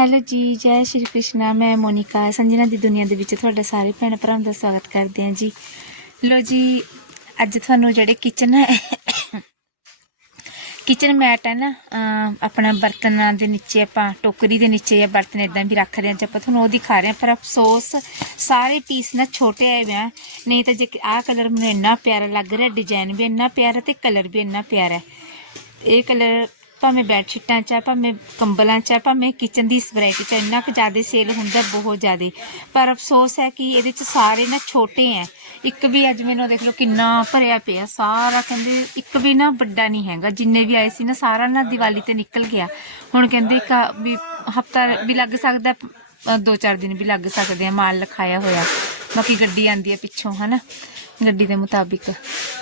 Hello ਜੀ, ਜੈ ਸ਼੍ਰੀ ਕ੍ਰਿਸ਼ਨਾ, ਮੈਂ ਮੋਨਿਕਾ ਸੰਜਨਾ ਦੀ ਦੁਨੀਆ ਦੇ ਵਿੱਚ ਤੁਹਾਡਾ ਸਾਰੇ ਭੈਣ ਭਰਾਵਾਂ ਦਾ ਸਵਾਗਤ ਕਰਦੇ ਹਾਂ ਜੀ। ਲੋ ਜੀ, ਅੱਜ ਤੁਹਾਨੂੰ ਜਿਹੜੇ ਕਿਚਨ ਹੈ ਕਿਚਨ ਮੈਟ ਹੈ ਨਾ ਆਪਣਾ ਬਰਤਨਾਂ ਦੇ ਨੀਚੇ ਆਪਾਂ, ਟੋਕਰੀ ਦੇ ਨੀਚੇ ਜਾਂ ਬਰਤਨ ਇਦਾਂ ਵੀ ਰੱਖਦੇ ਹਾਂ, ਜੇ ਆਪਾਂ ਤੁਹਾਨੂੰ ਉਹ ਦਿਖਾ ਰਹੇ ਹਾਂ, ਪਰ ਅਫਸੋਸ, ਸਾਰੇ ਪੀਸ ਨਾ ਛੋਟੇ ਆਏ ਹੋਏ ਆ, ਨਹੀਂ ਤਾਂ ਜੇ ਆਹ ਕਲਰ ਮੈਨੂੰ ਇੰਨਾ ਪਿਆਰਾ ਲੱਗ ਰਿਹਾ ਡਿਜ਼ਾਈਨ ਵੀ ਇੰਨਾ ਪਿਆਰਾ ਤੇ ਕਲਰ ਵੀ ਇੰਨਾ ਪਿਆਰਾ ਹੈ। ਇਹ ਕਲਰ ਭਾਵੇਂ ਬੈੱਡਸ਼ੀਟਾਂ 'ਚ ਆ ਭਾਵੇਂ ਕੰਬਲਾਂ 'ਚ ਆ ਭਾਵੇਂ ਕਿਚਨ ਦੀ ਇਸ ਵੈਰਾਈਟੀ 'ਚ ਇੰਨਾ ਕੁ ਜ਼ਿਆਦਾ ਸੇਲ ਹੁੰਦਾ ਬਹੁਤ ਜ਼ਿਆਦਾ। ਪਰ ਅਫਸੋਸ ਹੈ ਕਿ ਇਹਦੇ 'ਚ ਸਾਰੇ ਨਾ ਛੋਟੇ ਹੈ ਇੱਕ ਵੀ ਅੱਜ ਮੈਨੂੰ ਦੇਖ ਲਓ ਕਿੰਨਾ ਭਰਿਆ ਪਿਆ ਸਾਰਾ ਕਹਿੰਦੇ ਇੱਕ ਵੀ ਨਾ ਵੱਡਾ ਨਹੀਂ ਹੈਗਾ। ਜਿੰਨੇ ਵੀ ਆਏ ਸੀ ਨਾ ਸਾਰਾ ਨਾ ਦੀਵਾਲੀ ਤੇ ਨਿਕਲ ਗਿਆ। ਹੁਣ ਕਹਿੰਦੇ ਇੱਕ ਆ ਵੀ ਹਫਤਾ ਵੀ ਲੱਗ ਸਕਦਾ ਅ, ਦੋ ਚਾਰ ਦਿਨ ਵੀ ਲੱਗ ਸਕਦੇ ਆ ਮਾਲ ਲਿਖਾਇਆ ਹੋਇਆ। ਬਾਕੀ ਗੱਡੀ ਆਂਦੀ ਹੈ ਪਿੱਛੋਂ ਹਨਾ? ਗੱਡੀ ਦੇ ਮੁਤਾਬਿਕ।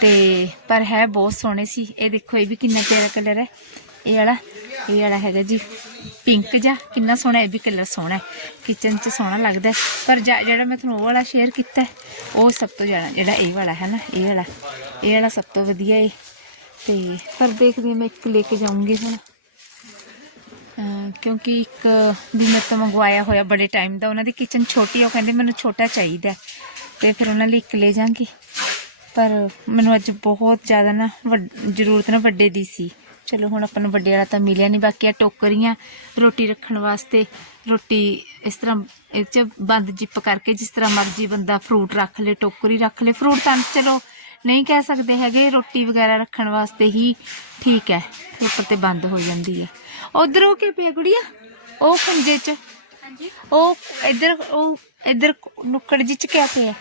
ਤੇ ਪਰ ਹੈ ਬਹੁਤ ਸੋਹਣੇ ਸੀ। ਇਹ ਦੇਖੋ ਇਹ ਵੀ ਕਿੰਨਾ ਪਿਆਰਾ ਕਲਰ ਹੈ ਇਹ ਵਾਲਾ ਇਹ ਵਾਲਾ ਹੈਗਾ ਜੀ। ਪਿੰਕ ਜਿਹਾ, ਕਿੰਨਾ ਸੋਹਣਾ, ਇਹ ਵੀ ਕਲਰ ਸੋਹਣਾ ਕਿਚਨ 'ਚ ਸੋਹਣਾ ਲੱਗਦਾ ਪਰ ਜਾ- ਜਿਹੜਾ ਮੈਂ ਤੁਹਾਨੂੰ ਉਹ ਵਾਲਾ ਸ਼ੇਅਰ ਕੀਤਾ ਉਹ ਸਭ ਤੋਂ ਜ਼ਿਆਦਾ ਜਿਹੜਾ ਇਹ ਵਾਲਾ ਹੈ ਨਾ, ਇਹ ਵਾਲਾ। ਇਹ ਵਾਲਾ ਸਭ ਤੋਂ ਵਧੀਆ ਏ। ਤੇ ਪਰ ਦੇਖਦੀ ਹਾਂ ਮੈਂ ਇੱਕ ਲੈ ਕੇ ਜਾਊਂਗੀ ਹੁਣ। ਕਿਉਂਕਿ ਇੱਕ ਵੀ ਮੈਂ ਤੋਂ ਮੰਗਵਾਇਆ ਹੋਇਆ ਬੜੇ ਟਾਈਮ ਦਾ, ਉਹਨਾਂ ਦੀ ਕਿਚਨ ਛੋਟੀ ਉਹ ਕਹਿੰਦੇ ਮੈਨੂੰ ਛੋਟਾ ਚਾਹੀਦਾ ਹੈ। ਤੇ ਫਿਰ ਉਹਨਾਂ ਲਈ ਇੱਕ ਲੈ ਜਾਾਂਗੀ ਪਰ ਮੈਨੂੰ ਅੱਜ ਬਹੁਤ ਜ਼ਿਆਦਾ ਨਾ ਵੱਡ- ਜ਼ਰੂਰਤ ਨਾ ਵੱਡੇ ਦੀ ਸੀ। ਚਲੋ ਹੁਣ ਆਪਾਂ ਨੂੰ ਵੱਡੇ ਵਾਲਾ ਤਾਂ ਮਿਲਿਆ ਨਹੀਂ ਬਾਕੀ ਆ ਟੋਕਰੀਆਂ ਰੋਟੀ ਰੱਖਣ ਵਾਸਤੇ ਰੋਟੀ ਇਸ ਤਰ੍ਹਾਂ ਇਹ ਚ ਬੰਦ ਜਿੱਪ ਕਰਕੇ ਜਿਸ ਤਰ੍ਹਾਂ ਮਰਜ਼ੀ ਬੰਦਾ ਫਰੂਟ ਰੱਖ ਲੇ ਟੋਕਰੀ ਰੱਖ ਲੇ। ਫਰੂਟ ਤਾਂ ਚਲੋ ਨਹੀਂ ਕਹਿ ਸਕਦੇ ਹੈਗੇ ਰੋਟੀ ਵਗੈਰਾ ਰੱਖਣ ਵਾਸਤੇ ਹੀ ਠੀਕ ਹੈ ਉੱਪਰ ਤੇ ਬੰਦ ਹੋ ਜਾਂਦੀ ਹੈ। ਉਧਰ ਉਹ ਕੀ ਪਿਆ ਗੁੜੀਆ? ਉਹ ਖੰਜੇ ਚ। ਹਾਂਜੀ। ਉਹ ਇੱਧਰ ਉਹ ਇੱਧਰ ਨੁੱਕੜ ਜਿਹੀ ਚ ਕਿਆ ਪਿਆ?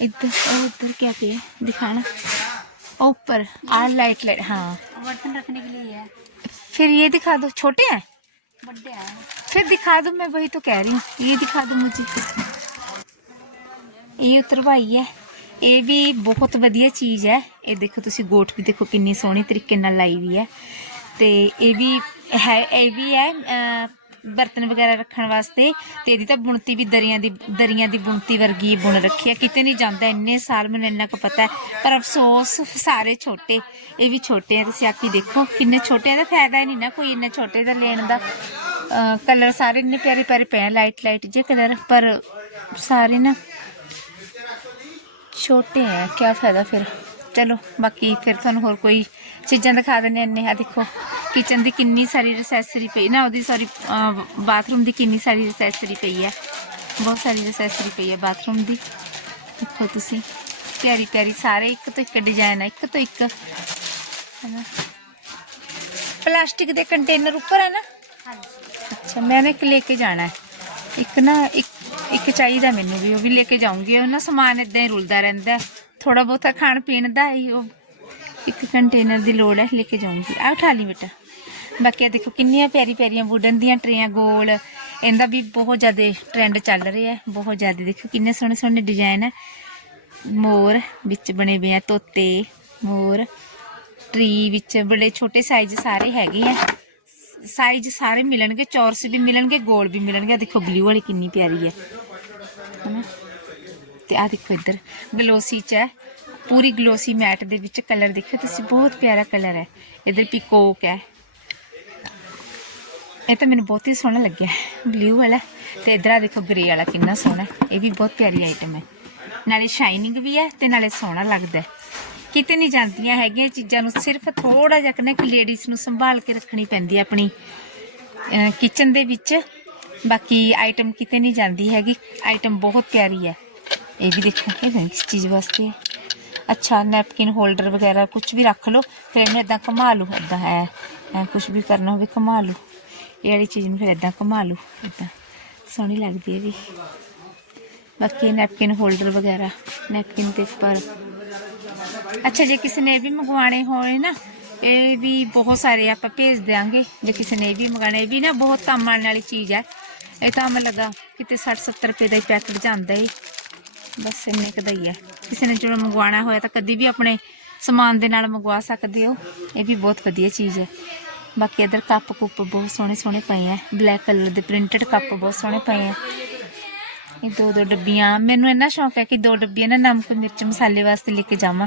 ਇੱਧਰ ਉਹ ਉੱਧਰ ਕਿਆ ਪਿਆ? ਦਿਖਾਣਾ ऊपर आ लाइट लाइट हाँ बर्तन रखने के लिए है फिर ये दिखा दो छोटे हैं बर्थडे है फिर दिखा दो मैं वही तो कह रही हूँ ये दिखा दो मुझे ਇਹ ਉਤਰਵਾਈ ਹੈ ਇਹ ਵੀ ਬਹੁਤ ਵਧੀਆ ਚੀਜ਼ ਹੈ ਇਹ ਦੇਖੋ ਤੁਸੀਂ ਗੋਟ ਵੀ ਦੇਖੋ ਕਿੰਨੀ ਸੋਹਣੀ ਤਰੀਕੇ ਨਾਲ ਲਾਈ ਵੀ ਹੈ ਤੇ ਇਹ ਵੀ ਹੈ ਇਹ ਵੀ ਹੈ ਅਹ, ਬਰਤਨ ਵਗੈਰਾ ਰੱਖਣ ਵਾਸਤੇ ਤੇ ਇਹਦੀ ਤਾਂ ਬੁਣਤੀ ਵੀ ਦਰੀਆਂ ਦੀ ਦਰੀਆਂ ਦੀ ਬੁਣਤੀ ਵਰਗੀ ਬੁਣ ਰੱਖੀ ਹੈ। ਕਿਤੇ ਨਹੀਂ ਜਾਂਦਾ, ਇੰਨੇ ਸਾਲ ਮੈਨੂੰ ਇੰਨਾ ਕੁ ਪਤਾ ਹੈ, ਪਰ ਅਫਸੋਸ, ਸਾਰੇ ਛੋਟੇ, ਇਹ ਵੀ ਛੋਟੇ ਆ, ਤੁਸੀਂ ਆਪੀ ਦੇਖੋ, ਕਿੰਨੇ ਛੋਟੇ ਆ ਦਾ ਫਾਇਦਾ ਹੀ ਨਹੀਂ ਨਾ ਕੋਈ, ਇੰਨੇ ਛੋਟੇ ਦਾ ਲੈਣ ਦਾ। ਕਲਰ ਸਾਰੇ ਇੰਨੇ ਪਿਆਰੇ ਪਿਆਰੇ ਪਏ ਲਾਈਟ ਲਾਈਟ ਜੇ ਕਲਰ ਪਰ ਸਾਰੇ ਨਾ ਛੋਟੇ ਹੈ ਕੀ ਫਾਇਦਾ ਫਿਰ? ਚਲੋ, ਬਾਕੀ ਫਿਰ ਤੁਹਾਨੂੰ ਹੋਰ ਕੋਈ ਚੀਜ਼ਾਂ ਦਿਖਾ ਦਿੰਦੇ ਹਾਂ ਇੰਨੇ। ਆ ਦੇਖੋ ਕਿਚਨ ਦੀ ਕਿੰਨੀ ਸਾਰੀ ਰਸੈਸਰੀ ਪਈ। ਨਾ, ਉਹਦੀ ਸੌਰੀ ਬਾਥਰੂਮ ਦੀ ਕਿੰਨੀ ਸਾਰੀ ਰਸੈਸਰੀ ਪਈ ਹੈ। ਬਹੁਤ ਸਾਰੀ ਰਸੈਸਰੀ ਪਈ ਹੈ ਬਾਥਰੂਮ ਦੀ। ਦੇਖੋ ਤੁਸੀਂ, ਪਿਆਰੀ ਪਿਆਰੀ ਸਾਰੇ, ਇੱਕ ਤੋਂ ਇੱਕ ਡਿਜ਼ਾਈਨ ਹੈ, ਇੱਕ ਤੋਂ ਇੱਕ। ਹੈਨਾ? ਪਲਾਸਟਿਕ ਦੇ ਕੰਟੇਨਰ ਉੱਪਰ ਹੈ ਨਾ? हाँ ਅੱਛਾ, ਮੈਂ ਨਾ ਇੱਕ ਲੈ ਕੇ ਜਾਣਾ ਹੈ। ਇੱਕ ਨਾ, ਇੱਕ ਇੱਕ ਚਾਹੀਦਾ ਮੈਨੂੰ ਵੀ, ਉਹ ਵੀ ਲੈ ਕੇ ਜਾਊਂਗੀ। ਉਹ ਨਾ ਸਮਾਨ ਇਦਾਂ ਹੀ ਰੁਲਦਾ ਰਹਿੰਦਾ ਥੋੜਾ ਬਹੁਤਾ ਖਾਣ ਪੀਣ ਦਾ ਹੀ ਉਹ ਇੱਕ ਕੰਟੇਨਰ ਦੀ ਲੋੜ ਹੈ, ਲੈ ਕੇ ਜਾਊਂਗੀ। ਆਹ ਉਠਾ ਲਈ ਬੇਟਾ। ਬਾਕੀ ਆ ਦੇਖੋ ਕਿੰਨੀਆਂ ਪਿਆਰੀ ਪਿਆਰੀਆਂ ਵੁਡਨ ਦੀਆਂ ਟਰੇਆਂ ਗੋਲ। ਇਹਦਾ ਵੀ ਬਹੁਤ ਜ਼ਿਆਦਾ ਟ੍ਰੈਂਡ ਚੱਲ ਰਿਹਾ ਹੈ, ਬਹੁਤ ਜ਼ਿਆਦਾ। ਦੇਖੋ ਕਿੰਨੇ ਸੋਹਣੇ ਸੋਹਣੇ ਡਿਜ਼ਾਈਨ ਹੈ। ਮੋਰ ਵਿੱਚ ਬਣੇ ਹੋਏ ਆ ਤੋਤੇ, ਮੋਰ। ਟਰੀ ਵਿੱਚ ਬੜੇ ਛੋਟੇ ਸਾਈਜ਼ ਸਾਰੇ ਹੈਗੇ ਆ। ਸਾਈਜ਼ ਸਾਰੇ ਮਿਲਣਗੇ ਚੌਰਸ ਵੀ ਮਿਲਣਗੇ, ਗੋਲ ਵੀ ਮਿਲਣਗੇ। ਦੇਖੋ ਬਲੂ ਵਾਲੀ ਕਿੰਨੀ ਪਿਆਰੀ ਹੈ। ਹਨਾ? ਤੇ ਆ ਦੇਖੋ ਇੱਧਰ ਗਲੋਸੀ ਚ ਹੈ। ਪੂਰੀ ਗਲੋਸੀ ਮੈਟ ਦੇ ਵਿੱਚ ਕਲਰ ਦੇਖੋ ਤੁਸੀਂ ਬਹੁਤ ਪਿਆਰਾ ਕਲਰ ਹੈ। ਇੱਧਰ ਪਿਕੋਕ ਹੈ। ਇਹ ਤਾਂ ਮੈਨੂੰ ਬਹੁਤ ਹੀ ਸੋਹਣਾ ਲੱਗਿਆ ਬਲੂ ਵਾਲਾ। ਤੇ ਇਧਰ ਆ ਦੇਖੋ ਗ੍ਰੇ ਵਾਲਾ ਕਿੰਨਾ ਸੋਹਣਾ ਇਹ ਵੀ ਬਹੁਤ ਪਿਆਰੀ ਆਈਟਮ ਹੈ। ਨਾਲੇ ਸ਼ਾਈਨਿੰਗ ਵੀ ਹੈ ਤੇ ਨਾਲੇ ਸੋਹਣਾ ਲੱਗਦਾ ਕਿਤੇ ਨਹੀਂ ਜਾਂਦੀਆਂ ਹੈਗੀਆਂ ਚੀਜ਼ਾਂ ਨੂੰ, ਸਿਰਫ ਥੋੜਾ ਜਿਹਾ ਕਿ ਕਿ ਲੇਡੀਜ਼ ਨੂੰ ਸੰਭਾਲ ਕੇ ਰੱਖਣੀ ਪੈਂਦੀ ਹੈ ਆਪਣੀ ਕਿਚਨ ਦੇ ਵਿੱਚ। ਬਾਕੀ ਆਈਟਮ ਕਿਤੇ ਨਹੀਂ ਜਾਂਦੀ ਹੈਗੀ। ਆਈਟਮ ਬਹੁਤ ਪਿਆਰੀ ਹੈ। ਇਹ ਵੀ ਦੇਖੋ ਇਹ ਪਤਾ ਚੀਜ਼ ਵਾਸਤੇ। ਅੱਛਾ, ਨੈਪਕਿਨ ਹੋਲਡਰ ਵਗੈਰਾ ਕੁਝ ਵੀ ਰੱਖ ਲਓ, ਫਿਰ ਇਹਨੂੰ ਇਦਾਂ ਘੁਮਾ ਲਓ ਇਦਾਂ ਹੈ, ਐ ਕੁਝ ਵੀ ਕਰਨਾ ਹੋਵੇ ਘੁਮਾ ਲਓ। ਇਹ ਵਾਲੀ ਚੀਜ਼ ਨੂੰ ਫਿਰ ਇਦਾਂ ਘੁਮਾ ਲਓ ਇਦਾਂ ਸੋਹਣੀ ਲੱਗਦੀ ਹੈ ਵੀ। ਬਾਕੀ ਨੈਪਕਿਨ ਹੋਲਡਰ ਵਗੈਰਾ, ਨੈਪਕਿਨ ਦੇ ਉੱਪਰ ਅੱਛਾ, ਜੇ ਕਿਸੇ ਨੇ ਇਹ ਵੀ ਮੰਗਵਾਣੇ ਹੋਏ ਨਾ, ਇਹ ਵੀ ਬਹੁਤ ਸਾਰੇ ਆਪਾਂ ਭੇਜ ਦਿਆਂਗੇ। ਜੇ ਕਿਸੇ ਨੇ ਇਹ ਵੀ ਮੰਗਾਣੇ ਇਹ ਵੀ ਨਾ ਬਹੁਤ ਕੰਮ ਆਉਣ ਵਾਲੀ ਚੀਜ਼ ਹੈ। ਇਹ ਤਾਂ ਮੈਂ ਲੱਗਾ ਕਿਤੇ 60 70 ਰੁਪਏ ਦਾ ਹੀ ਪੈਕਟ ਜਾਂਦਾ ਏ। ਬਸ ਇੰਨੇ ਕੁ ਹੀ ਹੈ ਕਿਸੇ ਨੇ ਜਿਹੜਾ ਮੰਗਵਾਉਣਾ ਹੋਇਆ ਤਾਂ ਕਦੀ ਵੀ ਆਪਣੇ ਸਮਾਨ ਦੇ ਨਾਲ ਮੰਗਵਾ ਸਕਦੇ ਹੋ। ਇਹ ਵੀ ਬਹੁਤ ਵਧੀਆ ਚੀਜ਼ ਹੈ। ਬਾਕੀ ਇਧਰ ਕੱਪ ਕੁੱਪ ਬਹੁਤ ਸੋਹਣੇ ਸੋਹਣੇ ਪਏ ਆ। ਬਲੈਕ ਕਲਰ ਦੇ ਪ੍ਰਿੰਟਡ ਕੱਪ ਬਹੁਤ ਸੋਹਣੇ ਪਏ ਆ। ਇਹ ਦੋ ਦੋ ਡੱਬੀਆਂ। ਮੈਨੂੰ ਇੰਨਾ ਸ਼ੌਂਕ ਹੈ ਕਿ ਦੋ ਡੱਬੀਆਂ ਨਾ ਨਮਕ, ਮਿਰਚ, ਮਸਾਲੇ ਵਾਸਤੇ ਲੈ ਕੇ ਜਾਵਾਂ।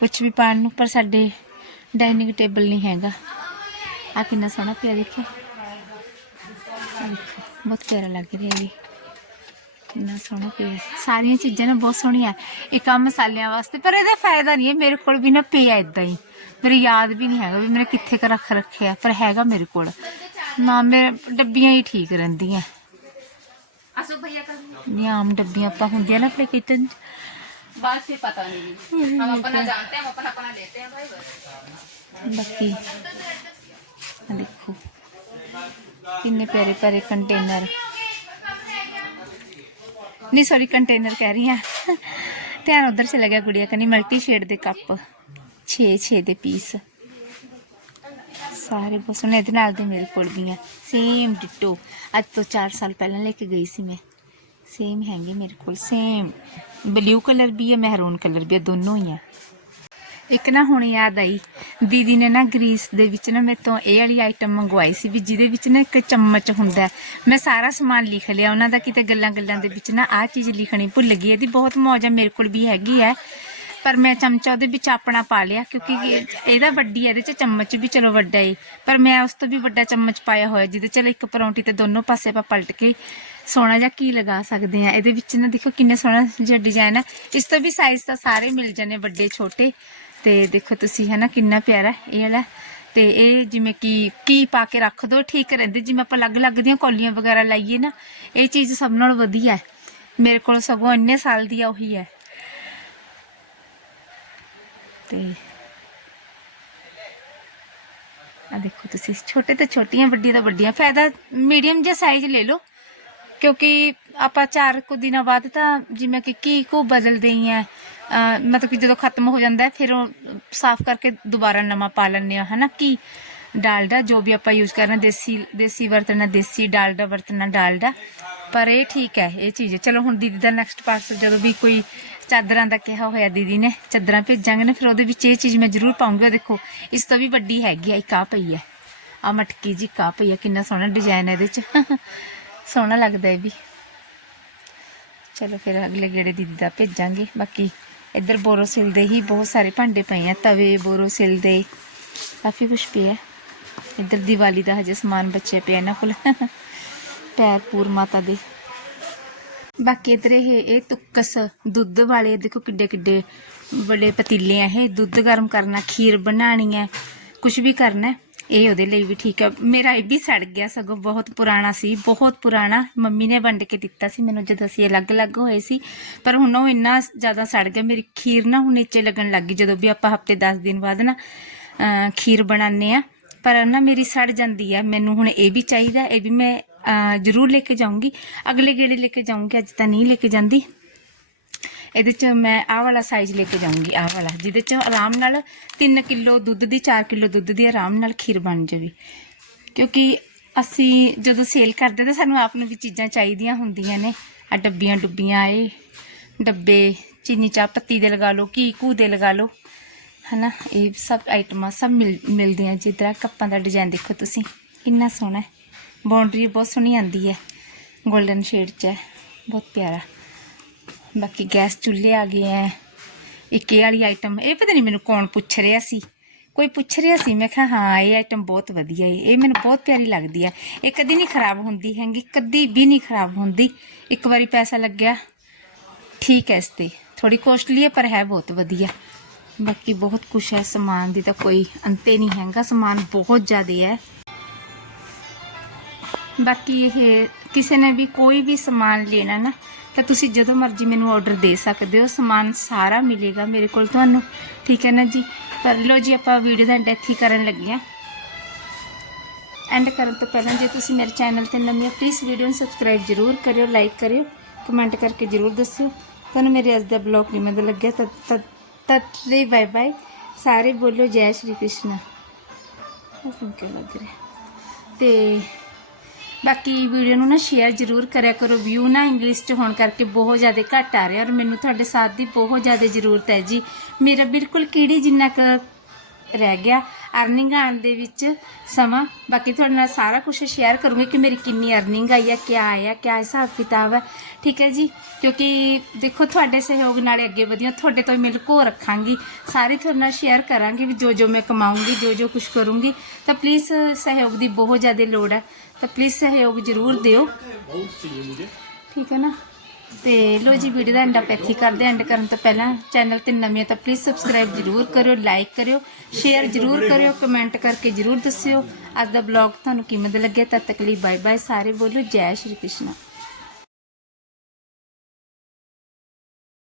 ਕੁਝ ਵੀ ਪਾਣ ਨੂੰ, ਪਰ ਸਾਡੇ ਡਾਈਨਿੰਗ ਟੇਬਲ ਨਹੀਂ ਹੈਗਾ। ਆ ਕਿੰਨਾ ਸੋਹਣਾ ਪਿਆ, ਦੇਖਿਓ। ਦੇਖੋ, ਬਹੁਤ ਪਿਆਰਾ ਲੱਗ ਰਿਹਾ ਇਹ ਕਿੰਨਾ ਸੋਹਣਾ ਪਿਆ ਸਾਰੀਆਂ ਚੀਜ਼ਾਂ ਨਾ ਬਹੁਤ ਸੋਹਣੀਆਂ। ਇੱਕ ਆ ਮਸਾਲਿਆਂ ਵਾਸਤੇ ਪਰ ਇਹਦਾ ਫਾਇਦਾ ਨਹੀਂ ਹੈ। ਮੇਰੇ ਕੋਲ ਵੀ ਨਾ ਪਿਆ ਇਦਾਂ ਹੀ। ਮੇਰੇ ਯਾਦ ਵੀ ਨਹੀਂ ਹੈਗਾ ਵੀ ਮੈਂ ਕਿੱਥੇ ਕ ਰੱਖ ਰੱਖਿਆ ਪਰ ਹੈਗਾ ਮੇਰੇ ਕੋਲ। ਨਾ ਮੇਰੇ ਡੱਬੀਆਂ ਹੀ ਠੀਕ ਰਹਿੰਦੀਆਂ। ਅਸੋ ਭਈਆ ਕਰ ਆਮ ਡੱਬੀਆਂ ਆਪਾਂ ਹੁੰਦੀਆਂ ਨਾ ਆਪਣੇ ਕਿਚਨ ਬਾਅਦ ਸੇ ਪਤਾ ਨਹੀਂ ਹਮ ਆਪਣਾ ਜਾਣਤੇ ਹਮ ਆਪਣਾ ਆਪਣਾ ਲੈਤੇ ਹਾਂ ਭਾਈ। ਬਾਕੀ ਦੇਖੋ। ਕਿੰਨੇ ਪਿਆਰੇ ਪਿਆਰੇ ਕੰਟੇਨਰ ਨਹੀਂ ਸੌਰੀ ਕੰਟੇਨਰ ਕਹਿ ਰਹੀ ਹਾਂ ਧਿਆਨ ਉਧਰ ਚਲਾ ਗਿਆ ਗੁੜੀਆ ਕਨੀ ਮਲਟੀ ਸ਼ੇਡ ਦੇ ਕੱਪ 6 6 ਦੇ ਪੀਸ ਸਾਰੇ ਬਹੁਤ ਸੋਹਣੇ ਇਹਦੇ ਨਾਲ ਦੇ ਮੇਰੇ ਕੋਲ ਵੀ ਆ ਸੇਮ ਡਿਟੋ ਅੱਜ ਤੋਂ 4 ਸਾਲ ਪਹਿਲਾਂ ਲੈ ਕੇ ਗਈ ਸੀ ਮੈਂ ਸੇਮ ਹੈਗੇ ਮੇਰੇ ਕੋਲ ਸੇਮ ਬਲੂ ਕਲਰ ਵੀ ਹੈ ਮਹਿਰੂਨ ਕਲਰ ਵੀ ਹੈ ਦੋਨੋਂ ਹੀ ਆ ਇੱਕ ਨਾ ਹੁਣ ਯਾਦ ਆਈ, ਦੀਦੀ ਨੇ ਨਾ ਗਰੀਸ ਦੇ ਵਿੱਚ ਨਾ ਮੇਰੇ ਤੋਂ ਇਹ ਵਾਲੀ ਆਈਟਮ ਮੰਗਵਾਈ ਸੀ ਵੀ ਜਿਹਦੇ ਵਿੱਚ ਨਾ ਇੱਕ ਚਮਚ ਹੁੰਦਾ ਮੈਂ ਸਾਰਾ ਸਮਾਨ ਲਿਖ ਲਿਆ, ਉਹਨਾਂ ਦਾ ਕਿਤੇ ਗੱਲਾਂ ਗੱਲਾਂ ਦੇ ਵਿੱਚ ਨਾ ਆਹ ਚੀਜ਼ ਲਿਖਣੀ ਭੁੱਲ ਗਈ, ਇਹਦੀ ਬਹੁਤ ਮੌਜ ਹੈ ਮੇਰੇ ਕੋਲ ਵੀ ਹੈਗੀ ਹੈ। ਪਰ ਮੈਂ ਚਮਚਾ ਉਹਦੇ ਵਿੱਚ ਆਪਣਾ ਪਾ ਲਿਆ, ਕਿਉਂਕਿ ਇਹਦਾ ਵੱਡੀ ਇਹਦੇ ਚ ਚਮਚ ਵੀ ਚਲੋ ਵੱਡਾ ਏ। ਪਰ ਮੈਂ ਉਸ ਤੋਂ ਵੀ ਵੱਡਾ ਚਮਚ ਪਾਇਆ ਹੋਇਆ, ਜਿਹਦੇ ਚਲ ਇੱਕ ਪਰੌਂਠੀ ਤੇ ਦੋਨੋਂ ਪਾਸੇ ਆਪਾਂ ਪਲਟ ਕੇ ਸੋਹਣਾ ਜਿਹਾ ਕੀ ਲਗਾ ਸਕਦੇ ਆ ਇਹਦੇ ਵਿੱਚ ਨਾ ਦੇਖੋ ਕਿੰਨੇ ਸੋਹਣਾ ਜਿਹਾ ਡਿਜ਼ਾਈਨ ਹੈ ਇਸ ਤੋਂ ਵੀ ਸਾਈਜ਼ ਤਾਂ ਸਾਰੇ ਮਿਲ ਜਾਣੇ ਵੱਡੇ, ਛੋਟੇ। ਤੇ ਦੇਖੋ ਤੁਸੀਂ ਹੈ ਨਾ ਕਿੰਨਾ ਪਿਆਰਾ ਇਹ ਵਾਲਾ। ਤੇ ਇਹ ਜਿਵੇਂ ਕਿ ਕੀ ਪਾ ਕੇ ਰੱਖ ਦੋ, ਠੀਕ ਰਹਿੰਦੇ ਜਿਵੇਂ ਆਪਾਂ ਅਲੱਗ-ਅਲੱਗ ਦੀਆਂ ਕੌਲੀਆਂ ਵਗੈਰਾ ਲਾਈਏ ਨਾ, ਇਹ ਚੀਜ਼ ਸਭ ਨਾਲੋਂ ਵਧੀਆ ਹੈ। ਮੇਰੇ ਕੋਲ ਸਗੋਂ ਇੰਨੇ ਸਾਲ ਦੀ ਆ ਉਹੀ ਹੈ। ਤੇ ਆ ਦੇਖੋ ਤੁਸੀਂ, ਛੋਟੇ ਤੋਂ ਛੋਟੀਆਂ, ਵੱਡੀਆਂ ਤੋਂ ਵੱਡੀਆਂ, ਫਾਇਦਾ ਮੀਡੀਅਮ ਜਿਹਾ ਸਾਈਜ਼ ਲੈ ਲਓ। ਕਿਉਂਕਿ ਆਪਾਂ ਚਾਰ ਕੁ ਦਿਨਾਂ ਬਾਅਦ ਤਾਂ ਜਿਵੇਂ ਕਿ ਕੀ ਕੋ ਬਦਲਦੇ ਹੀ ਆ ਮਤਲਬ ਕਿ ਜਦੋਂ ਖਤਮ ਹੋ ਜਾਂਦਾ ਹੈ, ਫਿਰ ਉਹ ਸਾਫ਼ ਕਰਕੇ ਦੁਬਾਰਾ ਨਵਾਂ ਪਾ ਲੈਂਦੇ ਆ ਹਨਾ? ਕੀ ਡਾਲਡਾ ਜੋ ਵੀ ਆਪਾਂ ਯੂਜ਼ ਕਰਨਾ ਦੇਸੀ ਦੇਸੀ ਵਰਤਣਾ ਦੇਸੀ ਡਾਲਡਾ ਵਰਤਣਾ ਡਾਲਡਾ। ਪਰ ਇਹ ਠੀਕ ਹੈ ਇਹ ਚੀਜ਼ ਚਲੋ ਹੁਣ ਦੀਦੀ ਦਾ ਨੈਕਸਟ ਪਾਰਸਲ ਜਦੋਂ ਵੀ ਕੋਈ ਚਾਦਰਾਂ ਦਾ ਕਿਹਾ ਹੋਇਆ ਦੀਦੀ ਨੇ ਚਾਦਰਾਂ ਭੇਜਾਂਗੇ ਨਾ ਫਿਰ ਉਹਦੇ ਵਿੱਚ ਇਹ ਚੀਜ਼ ਮੈਂ ਜ਼ਰੂਰ ਪਾਉਂਗੀ। ਉਹ ਦੇਖੋ ਇਸ ਤੋਂ ਵੀ ਵੱਡੀ ਹੈਗੀ ਆ ਇੱਕ ਆ ਪਈ ਹੈ। ਆ ਮਟਕੀ ਜੀ ਕਾ ਪਈ ਹੈ ਕਿੰਨਾ ਸੋਹਣਾ ਡਿਜ਼ਾਈਨ ਹੈ ਇਹਦੇ ਚ। ਸੋਹਣਾ ਲੱਗਦਾ ਇਹ ਵੀ। ਚਲੋ ਫਿਰ ਅਗਲੇ ਗੇੜੇ ਦੀਦੀ ਦਾ ਭੇਜਾਂਗੇ। ਬਾਕੀ ਇੱਧਰ ਬੋਰੋਸਿਲ ਦੇ ਹੀ ਬਹੁਤ ਸਾਰੇ ਭਾਂਡੇ ਪਏ ਆ, ਤਵੇ, ਬੋਰੋਸਿਲ ਦੇ, ਕਾਫੀ ਕੁਝ ਪਿਆ। ਇੱਧਰ ਦੀਵਾਲੀ ਦਾ ਹਜੇ ਸਮਾਨ ਬਚਿਆ ਪਿਆ ਇਹਨਾਂ ਕੋਲ। ਪੈਰ ਪੂਰ ਮਾਤਾ ਦੇ। ਬਾਕੀ ਇੱਧਰ ਇਹ ਇਹ ਤੁੱਕਸ ਦੁੱਧ ਵਾਲੇ, ਦੇਖੋ ਕਿੱਡੇ ਕਿੱਡੇ ਬੜੇ ਪਤੀਲੇ ਆ ਇਹ। ਦੁੱਧ ਗਰਮ ਕਰਨਾ, ਖੀਰ ਬਣਾਣੀ ਹੈ ਕੁਝ ਵੀ ਕਰਨਾ। ਇਹ ਉਹਦੇ ਲਈ ਵੀ ਠੀਕ ਹੈ ਮੇਰਾ ਇਹ ਵੀ ਸੜ ਗਿਆ ਸਗੋਂ, ਬਹੁਤ ਪੁਰਾਣਾ ਸੀ, ਬਹੁਤ ਪੁਰਾਣਾ। ਮੰਮੀ ਨੇ ਵੰਡ ਕੇ ਦਿੱਤਾ ਸੀ ਮੈਨੂੰ ਜਦੋਂ ਅਸੀਂ ਅਲੱਗ-ਅਲੱਗ ਹੋਏ ਸੀ। ਪਰ ਹੁਣ ਉਹ ਇੰਨਾ ਜ਼ਿਆਦਾ ਸੜ ਗਿਆ, ਮੇਰੀ ਖੀਰ ਨਾ ਹੁਣ ਨੀਚੇ ਲੱਗਣ ਲੱਗ ਗਈ, ਜਦੋਂ ਵੀ ਆਪਾਂ ਹਫ਼ਤੇ 10 ਦਿਨ ਬਾਅਦ ਨਾ ਖੀਰ ਬਣਾਉਂਦੇ ਆ ਪਰ ਨਾ ਮੇਰੀ ਸੜ ਜਾਂਦੀ ਆ। ਮੈਨੂੰ ਹੁਣ ਇਹ ਵੀ ਚਾਹੀਦਾ, ਇਹ ਵੀ ਮੈਂ ਜ਼ਰੂਰ ਲੈ ਕੇ ਜਾਊਂਗੀ। ਅਗਲੇ ਗੇੜੇ ਲੈ ਕੇ ਜਾਊਂਗੀ, ਅੱਜ ਤਾਂ ਨਹੀਂ ਲੈ ਕੇ ਜਾਂਦੀ। ਇਹਦੇ ਚ ਮੈਂ ਆਹ ਵਾਲਾ ਸਾਈਜ਼ ਲੈ ਕੇ ਜਾਊਂਗੀ, ਆਹ ਵਾਲਾ। ਜਿਹਦੇ ਚ ਆਰਾਮ ਨਾਲ 3 ਕਿਲੋ ਦੁੱਧ ਦੀ 4 ਕਿਲੋ ਦੁੱਧ ਦੀ ਆਰਾਮ ਨਾਲ ਖੀਰ ਬਣ ਜਾਵੇ। ਕਿਉਂਕਿ ਅਸੀਂ ਜਦੋਂ ਸੇਲ ਕਰਦੇ ਤਾਂ ਸਾਨੂੰ ਆਪ ਨੂੰ ਵੀ ਚੀਜ਼ਾਂ ਚਾਹੀਦੀਆਂ ਹੁੰਦੀਆਂ ਨੇ। ਆ ਡੱਬੀਆਂ ਡੁੱਬੀਆਂ ਇਹ ਡੱਬੇ, ਚੀਨੀ ਚਾਹ ਪੱਤੀ ਦੇ ਲਗਾ ਲਓ, ਘੀ ਘੂ ਦੇ ਲਗਾ ਲਓ। ਹਨਾ, ਇਹ ਸਭ ਆਈਟਮਾਂ ਸਭ ਮਿਲ, ਮਿਲਦੀਆਂ ਜਿੱਦਾਂ ਕੱਪਾਂ ਦਾ ਡਿਜ਼ਾਈਨ ਦੇਖੋ ਤੁਸੀਂ, ਕਿੰਨਾ ਸੋਹਣਾ ਹੈ। ਬਾਉਂਡਰੀ ਬਹੁਤ ਸੋਹਣੀ ਆਂਦੀ ਹੈ 골ਡਨ ਸ਼ੇਡ 'ਚ ਹੈ, ਬਹੁਤ ਪਿਆਰਾ। ਬਾਕੀ ਗੈਸ ਚੁੱਲ੍ਹੇ ਆ ਗਏ ਐ ਇੱਕ ਇਹ ਵਾਲੀ ਆਈਟਮ ਇਹ ਪਤਾ ਨਹੀਂ ਮੈਨੂੰ ਕੌਣ ਪੁੱਛ ਰਿਹਾ ਸੀ ਕੋਈ ਪੁੱਛ ਰਿਹਾ ਸੀ ਮੈਂ ਕਿਹਾ ਹਾਂ ਇਹ ਆਈਟਮ ਬਹੁਤ ਵਧੀਆ ਹੈ ਇਹ ਮੈਨੂੰ ਬਹੁਤ ਪਿਆਰੀ ਲੱਗਦੀ ਹੈ ਇਹ ਕਦੀ ਨਹੀਂ ਖਰਾਬ ਹੁੰਦੀ ਹੈਗੀ ਕਦੀ ਵੀ ਨਹੀਂ ਖਰਾਬ ਹੁੰਦੀ ਇੱਕ ਵਾਰੀ ਪੈਸਾ ਲੱਗਿਆ ਠੀਕ ਹੈ ਇਸ ਤੇ ਥੋੜੀ ਕੋਸਟਲੀ ਹੈ ਪਰ ਹੈ ਬਹੁਤ ਵਧੀਆ ਬਾਕੀ ਬਹੁਤ ਕੁਛ ਹੈ ਸਮਾਨ ਦੀ ਤਾਂ ਕੋਈ ਅੰਤੇ ਨਹੀਂ ਹੈਗਾ ਸਮਾਨ ਬਹੁਤ ਜ਼ਿਆਦਾ ਹੈ ਬਾਕੀ ਇਹ ਕਿਸੇ ਨੇ ਵੀ ਕੋਈ ਵੀ ਸਮਾਨ ਲੈਣਾ ਨਾ, ਤਾਂ ਤੁਸੀਂ ਜਦੋਂ ਮਰਜ਼ੀ ਮੈਨੂੰ ਆਰਡਰ ਦੇ ਸਕਦੇ ਹੋ। ਸਮਾਨ ਸਾਰਾ ਮਿਲੇਗਾ ਮੇਰੇ ਕੋਲ ਤੁਹਾਨੂੰ। ਠੀਕ ਹੈ ਨਾ ਜੀ? ਪਰ ਲੋ ਜੀ, ਆਪਾਂ ਵੀਡੀਓ ਦਾ ਡੈਥ ਹੀ ਕਰਨ ਲੱਗੇ ਹਾਂ। ਐਂਡ ਕਰਨ ਤੋਂ ਪਹਿਲਾਂ ਜੇ ਤੁਸੀਂ ਮੇਰੇ ਚੈਨਲ ਤੇ ਨਵੇਂ ਹੋ ਪਲੀਜ਼ ਵੀਡੀਓ ਨੂੰ ਸਬਸਕ੍ਰਾਈਬ ਜ਼ਰੂਰ ਕਰਿਓ ਲਾਈਕ ਕਰਿਓ ਕਮੈਂਟ ਕਰਕੇ ਜ਼ਰੂਰ ਦੱਸਿਓ। ਤੁਹਾਨੂੰ ਮੇਰੇ ਅੱਜ ਦਾ ਬਲੌਗ ਕਿਵੇਂ ਦਾ ਲੱਗਿਆ? ਤਦ ਤਦ ਤਦ ਲਈ ਬਾਏ ਬਾਏ ਸਾਰੇ ਬੋਲੋ ਜੈ ਸ਼੍ਰੀ ਕ੍ਰਿਸ਼ਨ। ਉਹ ਕਿਉਂ ਲੱਗ ਰਿਹਾ? ਤੇ ਬਾਕੀ ਵੀਡੀਓ ਨੂੰ ਨਾ ਸ਼ੇਅਰ ਜ਼ਰੂਰ ਕਰਿਆ ਕਰੋ। ਵਿਊ ਨਾ ਇੰਗਲਿਸ਼ ਚ ਹੋਣ ਕਰਕੇ ਬਹੁਤ ਜ਼ਿਆਦਾ ਘੱਟ ਆ ਰਿਹਾ ਔਰ ਮੈਨੂੰ ਤੁਹਾਡੇ ਸਾਥ ਦੀ ਬਹੁਤ ਜ਼ਿਆਦਾ ਜ਼ਰੂਰਤ ਹੈ ਜੀ। ਮੇਰਾ ਬਿਲਕੁਲ ਕੀੜੀ ਜਿੰਨਾ ਕੁ ਰਹਿ ਗਿਆ ਅਰਨਿੰਗ ਆਉਣ ਦੇ ਵਿੱਚ ਸਮਾਂ, ਬਾਕੀ ਤੁਹਾਡੇ ਨਾਲ ਸਾਰਾ ਕੁਝ ਸ਼ੇਅਰ ਕਰੂੰਗੀ ਕਿ ਮੇਰੀ ਕਿੰਨੀ ਅਰਨਿੰਗ ਆਈ ਹੈ ਕਿਆ ਆਇਆ, ਕਿਆ ਹਿਸਾਬ ਕਿਤਾਬ ਹੈ ਠੀਕ ਹੈ ਜੀ? ਕਿਉਂਕਿ ਦੇਖੋ ਤੁਹਾਡੇ ਸਹਿਯੋਗ ਨਾਲ ਅੱਗੇ ਵਧੀਆਂ, ਤੁਹਾਡੇ ਤੋਂ ਮਿਲ ਕੋ ਰੱਖਾਂਗੀ। ਸਾਰੀ ਤੁਹਾਡੇ ਨਾਲ ਸ਼ੇਅਰ ਕਰਾਂਗੀ ਵੀ ਜੋ ਜੋ ਮੈਂ ਕਮਾਉਂਗੀ ਜੋ ਜੋ ਕੁਝ ਕਰੂੰਗੀ। ਤਾਂ ਪਲੀਜ਼ ਸਹਿਯੋਗ ਦੀ ਬਹੁਤ ਜ਼ਿਆਦਾ ਲੋੜ ਹੈ ਤਾਂ ਪਲੀਜ਼ ਸਹਿਯੋਗ ਜ਼ਰੂਰ ਦਿਓ। ਠੀਕ ਹੈ ਨਾ? ਤੇ ਲੋ ਜੀ ਵੀਡੀਓ ਦਾ ਐਂਡ ਆਪਾਂ ਇੱਥੇ ਕਰਦੇ ਐਂਡ ਕਰਨ ਤੋਂ ਪਹਿਲਾਂ ਚੈਨਲ ਤੇ ਨਵੇਂ ਤਾਂ ਪਲੀਜ਼ ਸਬਸਕ੍ਰਾਈਬ ਜ਼ਰੂਰ ਕਰਿਓ ਲਾਈਕ ਕਰਿਓ ਸ਼ੇਅਰ ਜ਼ਰੂਰ ਕਰਿਓ ਕਮੈਂਟ ਕਰਕੇ ਜ਼ਰੂਰ ਦੱਸਿਓ। ਅੱਜ ਦਾ ਬਲੌਗ ਤੁਹਾਨੂੰ ਕਿਵੇਂ ਦਾ ਲੱਗਿਆ? ਤਦ ਤੱਕ ਲਈ ਬਾਏ ਬਾਏ ਸਾਰੇ ਬੋਲੋ। ਜੈ ਸ਼੍ਰੀ ਕ੍ਰਿਸ਼ਨ।